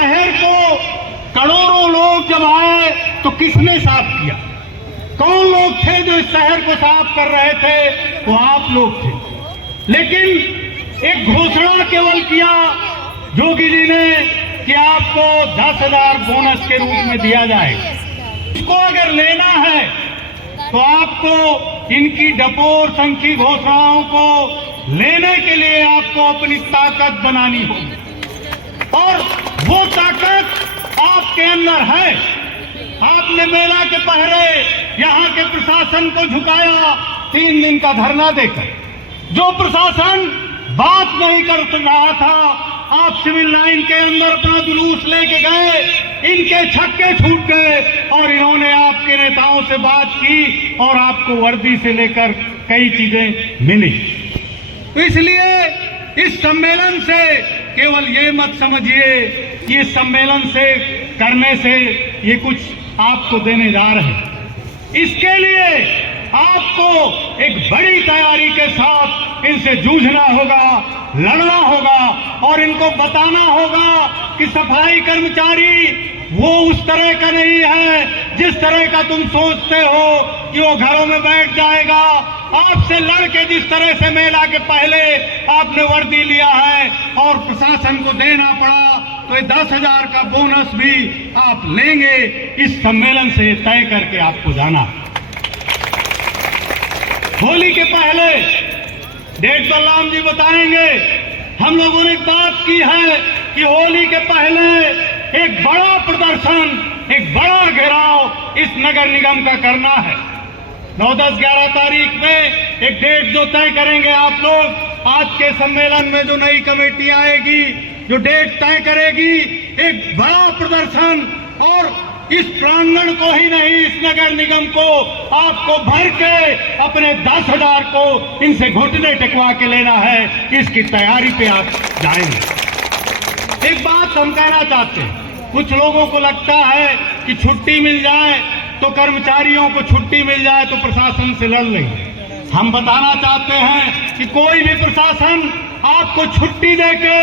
शहर को करोड़ों लोग जब आए तो किसने साफ किया? कौन लोग थे जो इस शहर को साफ कर रहे थे? वो आप लोग थे। लेकिन एक घोषणा केवल किया जोगी जी ने कि आपको 10,000 बोनस के रूप में दिया जाएगा। इसको अगर लेना है तो आपको इनकी डपोर संखी घोषणाओं को लेने के लिए आपको अपनी ताकत बनानी होगी, और वो ताकत आपके अंदर है। आपने मेला के पहले यहाँ के प्रशासन को झुकाया 3 दिन का धरना देकर। जो प्रशासन बात नहीं कर रहा था, आप सिविल लाइन के अंदर अपना जुलूस लेके गए, इनके छक्के छूट गए और इन्होंने आपके नेताओं से बात की और आपको वर्दी से लेकर कई चीजें मिली। तो इसलिए इस सम्मेलन से केवल ये मत समझिए कि इस सम्मेलन से करने से ये कुछ आपको देने जा रहे हैं। इसके लिए आपको एक बड़ी तैयारी के साथ इनसे जूझना होगा, लड़ना होगा और इनको बताना होगा कि सफाई कर्मचारी वो उस तरह का नहीं है जिस तरह का तुम सोचते हो कि वो घरों में बैठ जाएगा। आपसे लड़के जिस तरह से मेला के पहले आपने वर्दी लिया है और प्रशासन को देना पड़ा, तो ये 10,000 का बोनस भी आप लेंगे। इस सम्मेलन से तय करके आपको जाना। होली के पहले डेट बलराम जी बताएंगे। हम लोगों ने एक बात की है कि होली के पहले एक बड़ा प्रदर्शन, एक बड़ा घेराव इस नगर निगम का करना है। 9, 10, 11 तारीख में एक डेट जो तय करेंगे आप लोग। आज के सम्मेलन में जो नई कमेटी आएगी, जो डेट तय करेगी, एक बड़ा प्रदर्शन, और इस प्रांगण को ही नहीं, इस नगर निगम को आपको भर के अपने 10,000 को इनसे घुटने टेकवा के लेना है। इसकी तैयारी पे आप जाएंगे। एक बात हम कहना चाहते हैं, कुछ लोगों को लगता है कि छुट्टी मिल जाए तो कर्मचारियों को छुट्टी मिल जाए तो प्रशासन से लड़ लेंगे। हम बताना चाहते हैं कि कोई भी प्रशासन आपको छुट्टी देके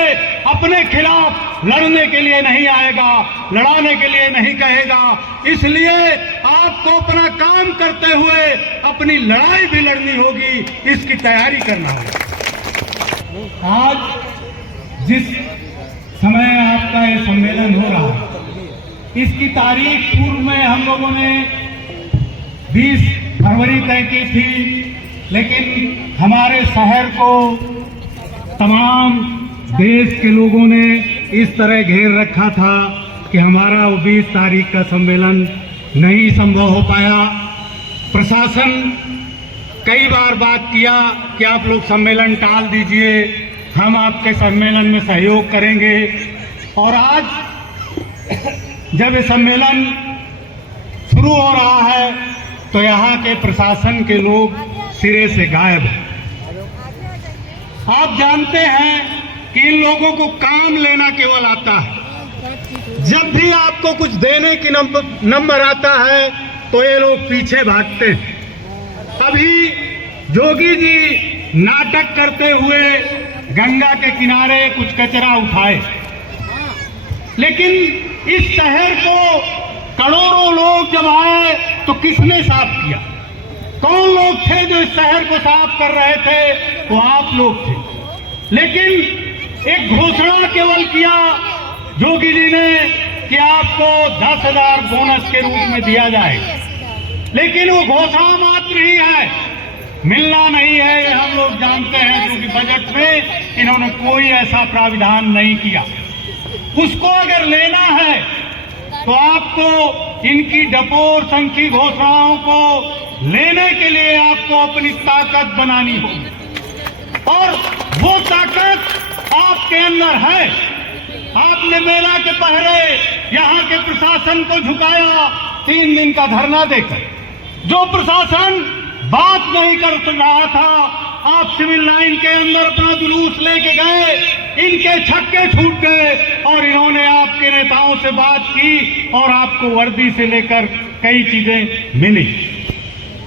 अपने खिलाफ लड़ने के लिए नहीं आएगा, लड़ाने के लिए नहीं कहेगा। इसलिए आपको अपना काम करते हुए अपनी लड़ाई भी लड़नी होगी, इसकी तैयारी करना होगा। आज जिस समय आपका ये सम्मेलन हो रहा है, इसकी तारीख पूर्व में हम लोगों ने 20 फरवरी तय की थी, लेकिन हमारे शहर को तमाम देश के लोगों ने इस तरह घेर रखा था कि हमारा वो 20 तारीख का सम्मेलन नहीं संभव हो पाया। प्रशासन कई बार बात किया कि आप लोग सम्मेलन टाल दीजिए, हम आपके सम्मेलन में सहयोग करेंगे। और आज जब ये सम्मेलन शुरू हो रहा है तो यहाँ के प्रशासन के लोग सिरे से गायब हैं। आप जानते हैं कि इन लोगों को काम लेना केवल आता है। जब भी आपको कुछ देने की नंबर आता है तो ये लोग पीछे भागते हैं। अभी जोगी जी नाटक करते हुए गंगा के किनारे कुछ कचरा उठाए, लेकिन इस शहर को करोड़ों लोग जब आए तो किसने साफ किया? कौन लोग थे जो इस शहर को साफ कर रहे थे? वो आप लोग थे। लेकिन एक घोषणा केवल किया जोगी जी ने कि आपको 10,000 बोनस के रूप में दिया जाएगा, लेकिन वो घोषणा मात्र ही है, मिलना नहीं है। ये हम लोग जानते हैं, क्योंकि बजट में इन्होंने कोई ऐसा प्राविधान नहीं किया। उसको अगर लेना है तो आपको इनकी डपोर संखी घोषणाओं को लेने के लिए आपको अपनी ताकत बनानी होगी, और वो ताकत आपके अंदर है। आपने मेला के पहले यहाँ के प्रशासन को झुकाया 3 दिन का धरना देकर। जो प्रशासन बात नहीं कर रहा था, आप सिविल लाइन के अंदर अपना जुलूस लेके गए, इनके छक्के छूट गए और इन्होंने आपके नेताओं से बात की और आपको वर्दी से लेकर कई चीजें मिली।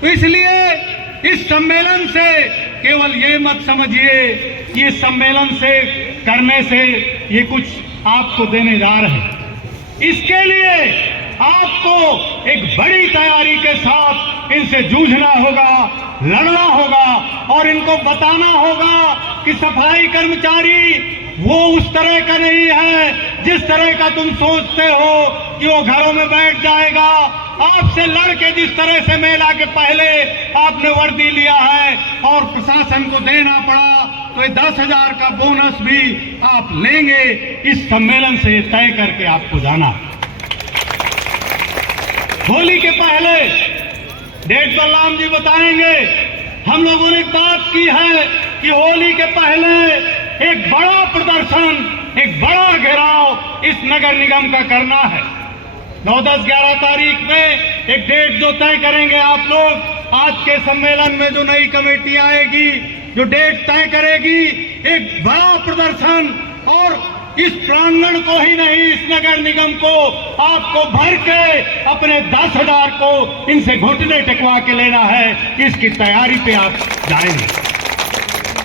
तो इसलिए इस सम्मेलन से केवल ये मत समझिए कि इस सम्मेलन से करने से ये कुछ आपको देने जा रहे हैं। इसके लिए आपको एक बड़ी तैयारी के साथ इनसे जूझना होगा, लड़ना होगा और इनको बताना होगा कि सफाई कर्मचारी वो उस तरह का नहीं है जिस तरह का तुम सोचते हो कि वो घरों में बैठ जाएगा। आपसे लड़के जिस तरह से मेला के पहले आपने वर्दी लिया है और प्रशासन को देना पड़ा, तो ये 10,000 का बोनस भी आप लेंगे। इस सम्मेलन से तय करके आपको जाना। होली के पहले डेट बलराम जी बताएंगे। हम लोगों ने एक बात की है कि होली के पहले एक बड़ा प्रदर्शन, एक बड़ा घेराव इस नगर निगम का करना है। 9, 10, 11 तारीख में एक डेट जो तय करेंगे आप लोग। आज के सम्मेलन में जो नई कमेटी आएगी, जो डेट तय करेगी, एक बड़ा प्रदर्शन, और इस प्रांगण को ही नहीं, इस नगर निगम को आपको भर के अपने 10,000 को इनसे घुटने टेकवा के लेना है। इसकी तैयारी पे आप जाएंगे।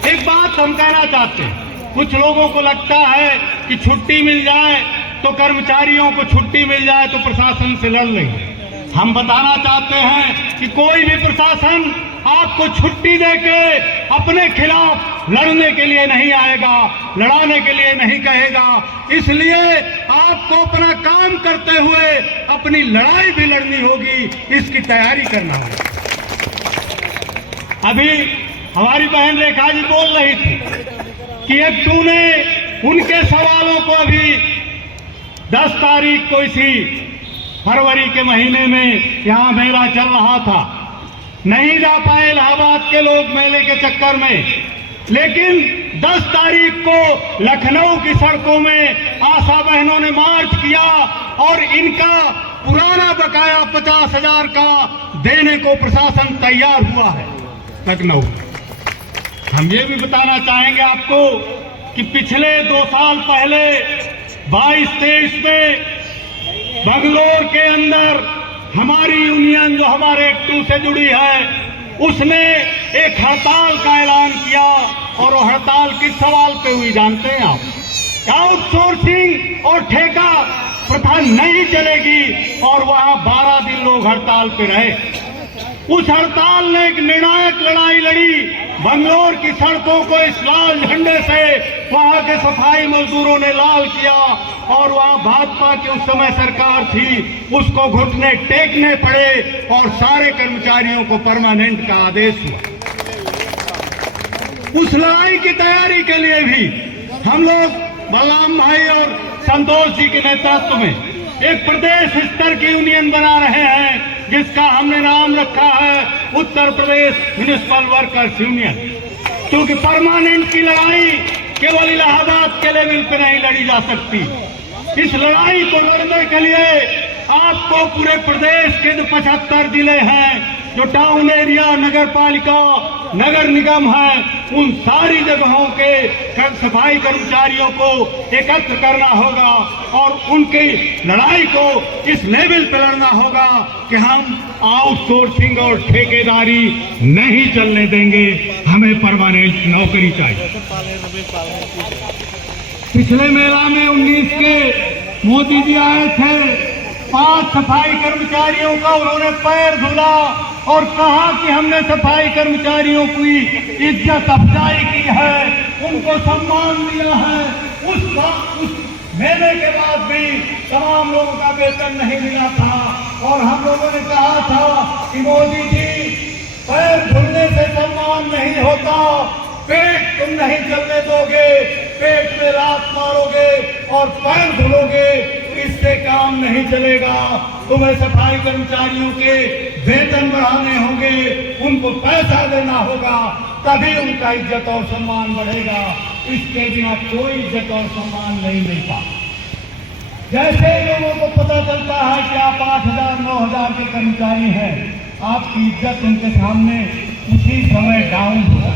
एक बात हम कहना चाहते हैं, कुछ लोगों को लगता है कि छुट्टी मिल जाए तो कर्मचारियों को छुट्टी मिल जाए तो प्रशासन से लड़ लेंगे। हम बताना चाहते हैं कि कोई भी प्रशासन आपको छुट्टी देके अपने खिलाफ लड़ने के लिए नहीं आएगा, लड़ाने के लिए नहीं कहेगा। इसलिए आपको अपना काम करते हुए अपनी लड़ाई भी लड़नी होगी, इसकी तैयारी करना होगा। अभी हमारी बहन रेखा जी बोल रही थी कि एक तूने उनके सवालों को अभी 10 तारीख को इसी फरवरी के महीने में यहाँ मेला चल रहा था, नहीं जा पाए इलाहाबाद के लोग मेले के चक्कर में, लेकिन 10 तारीख को लखनऊ की सड़कों में आशा बहनों ने मार्च किया और इनका पुराना बकाया 50,000 का देने को प्रशासन तैयार हुआ है लखनऊ। हम ये भी बताना चाहेंगे आपको कि पिछले 2 साल पहले 22-23 में बंगलोर के अंदर हमारी यूनियन जो हमारे एक्टू से जुड़ी है, उसने एक हड़ताल का ऐलान किया। और वो हड़ताल किस सवाल पे हुई जानते हैं आप? आउटसोर्सिंग और ठेका प्रथा नहीं चलेगी, और वहां 12 दिन लोग हड़ताल पे रहे। उस हड़ताल ने एक निर्णायक लड़ाई लड़ी। बंगलोर की सड़कों को इस लाल झंडे से वहां के सफाई मजदूरों ने लाल किया, और वहां भाजपा की उस समय सरकार थी, उसको घुटने टेकने पड़े और सारे कर्मचारियों को परमानेंट का आदेश हुआ। उस लड़ाई की तैयारी के लिए भी हम लोग बलराम भाई और संतोष जी के नेतृत्व में एक प्रदेश स्तर की यूनियन बना रहे हैं, जिसका हमने नाम रखा है Uttar Pradesh municipal workers union. क्योंकि परमानेंट की लड़ाई केवल इलाहाबाद के लेवल पर नहीं लड़ी जा सकती। इस लड़ाई को लड़ने के लिए आपको पूरे प्रदेश के जो 75 जिले हैं, जो टाउन एरिया, नगर पालिका, नगर निगम है, उन सारी जगहों के सफाई कर्मचारियों को एकत्र करना होगा और उनकी लड़ाई को इस लेवल पर लड़ना होगा कि हम आउटसोर्सिंग और ठेकेदारी नहीं चलने देंगे, हमें परमानेंट नौकरी चाहिए। पिछले मेला में 19 के मोदी जी आए थे, 5 सफाई कर्मचारियों का उन्होंने पैर धुला और कहा कि हमने सफाई कर्मचारियों की इज्जत अफजाई की है, उनको सम्मान दिया है। उस मेले के बाद भी तमाम लोगों का वेतन नहीं मिला था, और हम लोगों ने कहा था कि मोदी जी, पैर धुलने से सम्मान नहीं होता, पेट तुम नहीं चलने दोगे, पेट में लात मारोगे और पैर धुलोगे, इससे काम नहीं चलेगा। तुम्हें सफाई कर्मचारियों के वेतन बढ़ाने होंगे, उनको पैसा देना होगा, तभी उनका इज्जत और सम्मान बढ़ेगा। इसके बिना कोई इज्जत और सम्मान नहीं मिलता। जैसे ही लोगों को पता चलता है कि आप 8,000, 9,000 के कर्मचारी हैं, आपकी इज्जत उनके सामने उसी समय डाउन होगा।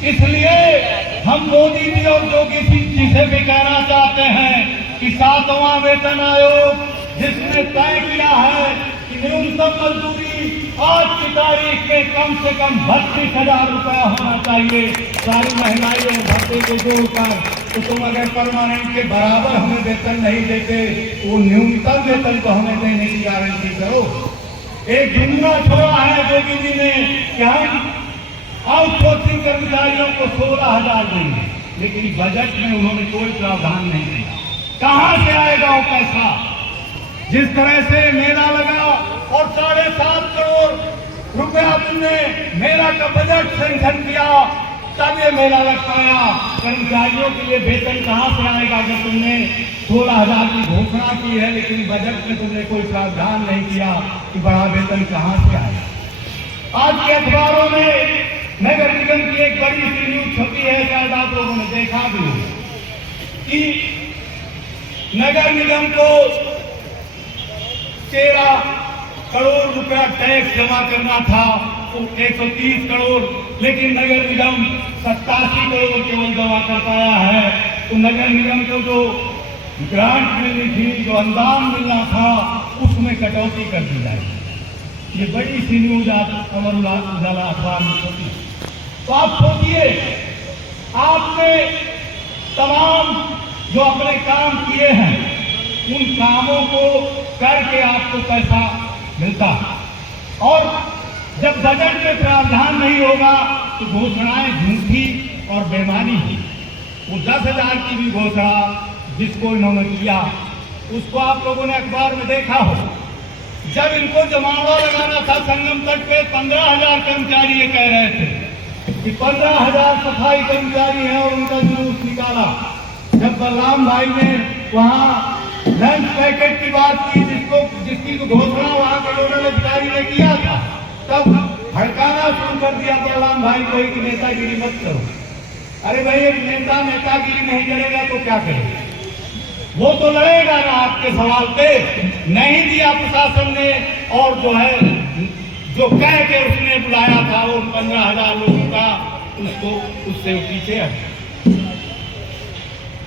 इसलिए हम मोदी जी और योगी जी से भी कहना चाहते हैं कि 7वां वेतन आयोग जिसने तय किया है कि न्यूनतम मजदूरी आज की तारीख में कम से कम 32,000 रुपया होना चाहिए सारी महिलाएं और भत्ते को जोड़कर। तो तुम अगर परमानेंट के बराबर हमें वेतन नहीं देते, वो न्यूनतम वेतन तो हमें देने की गारंटी करो। एक जुमला छोड़ा है योगी जी ने कि हम आउटसोर्सिंग कर्मचारियों को 16,000 देंगे, लेकिन बजट में उन्होंने कोई प्रावधान नहीं दिया। कहां से आएगा वो पैसा? जिस तरह से मेला लगा और 7.5 करोड़ रुपया तुमने मेला का बजट सैंक्शन किया, तब ये मेला लग पाया। कर्मचारियों के लिए वेतन कहां से आएगा जब तुमने 16,000 की घोषणा की है, लेकिन बजट में तुमने कोई प्रावधान नहीं किया कि बड़ा वेतन कहां से आएगा। आज के अखबारों में नगर निगम की एक बड़ी सी न्यूज छपी है, शायद आप लोगों ने देखा भी कि नगर निगम को 13 करोड़ रुपया टैक्स जमा करना था, तो 130 करोड़, लेकिन नगर निगम 87 करोड़ केवल जमा कर पाया है। तो नगर निगम को जो ग्रांट मिलनी थी, जो अनुदान मिलना था, उसमें कटौती कर दी जाएगी। ये बड़ी सी न्यूज आज अमर उजाला अखबार में छपी। तो आप सोचिए, आपने तमाम जो अपने काम किए हैं, उन कामों को करके आपको पैसा मिलता है, और जब बजट में प्रावधान नहीं होगा तो घोषणाएं झूठी और बेईमानी ही। वो 10,000 की भी घोषणा जिसको इन्होंने किया, उसको आप लोगों ने अखबार में देखा हो। जब इनको जमावड़ा लगाना था संगम तट पे, 15,000 कर्मचारी ये कह रहे थे कि 15,000 सफाई कर्मचारी हैं, और उनका जुलूस निकाला। जब बलराम भाई ने वहाँ लंच पैकेट की बात की, जिसकी घोषणा वहाँ के नोडल अधिकारी ने किया था, तब भड़काना शुरू कर दिया बलराम भाई को कि नेतागिरी मत करो। अरे भाई, एक नेता नेतागिरी नहीं करेगा तो क्या करेगा? वो तो लड़ेगा ना आपके सवाल पे। नहीं दिया प्रशासन ने, और जो है जो कह के उसने बुलाया था वो 15,000 लोगों का, उसको उससे पीछे हटा।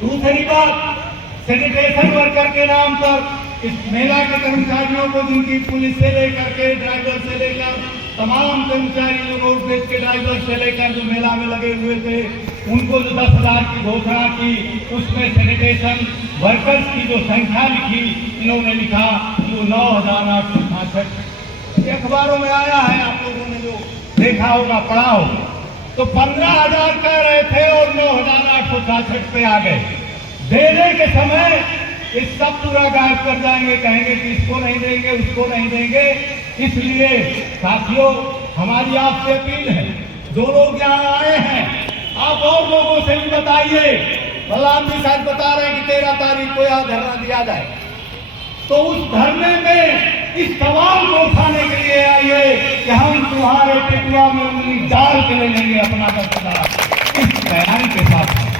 दूसरी बात, सैनिटेशन वर्कर के नाम पर इस मेला के कर्मचारियों को, जिनकी पुलिस से लेकर के ड्राइवर से लेकर तमाम कर्मचारी जो रोड बेच के ड्राइवर से लेकर जो मेला में लगे हुए थे, उनको जो 10,000 की घोषणा की, उसमें सैनिटेशन वर्कर्स की जो संख्या लिखी, इन्होंने लिखा कि वो 9,866। ये अखबारों में आया है, आप लोगों ने जो देखा होगा, पढ़ा होगा। तो 15,000 कह रहे थे और 9,866 पे आ गए। देने के समय इस सब पूरा गायब कर जाएंगे, कहेंगे कि इसको नहीं देंगे, उसको नहीं देंगे। इसलिए साथियों, हमारी आपसे अपील है, जो लोग यहाँ आए हैं, आप और लोगों से भी बताइए। बलराम जी साहब बता रहे हैं कि 13 तारीख को यहाँ धरना दिया जाए, तो उस धरने में इस सवाल को उठाने के लिए आइए कि हम तुम्हारे टिटुआ में उंगली डाल के ले लेंगे अपना दस्तदार। इस बयान के साथ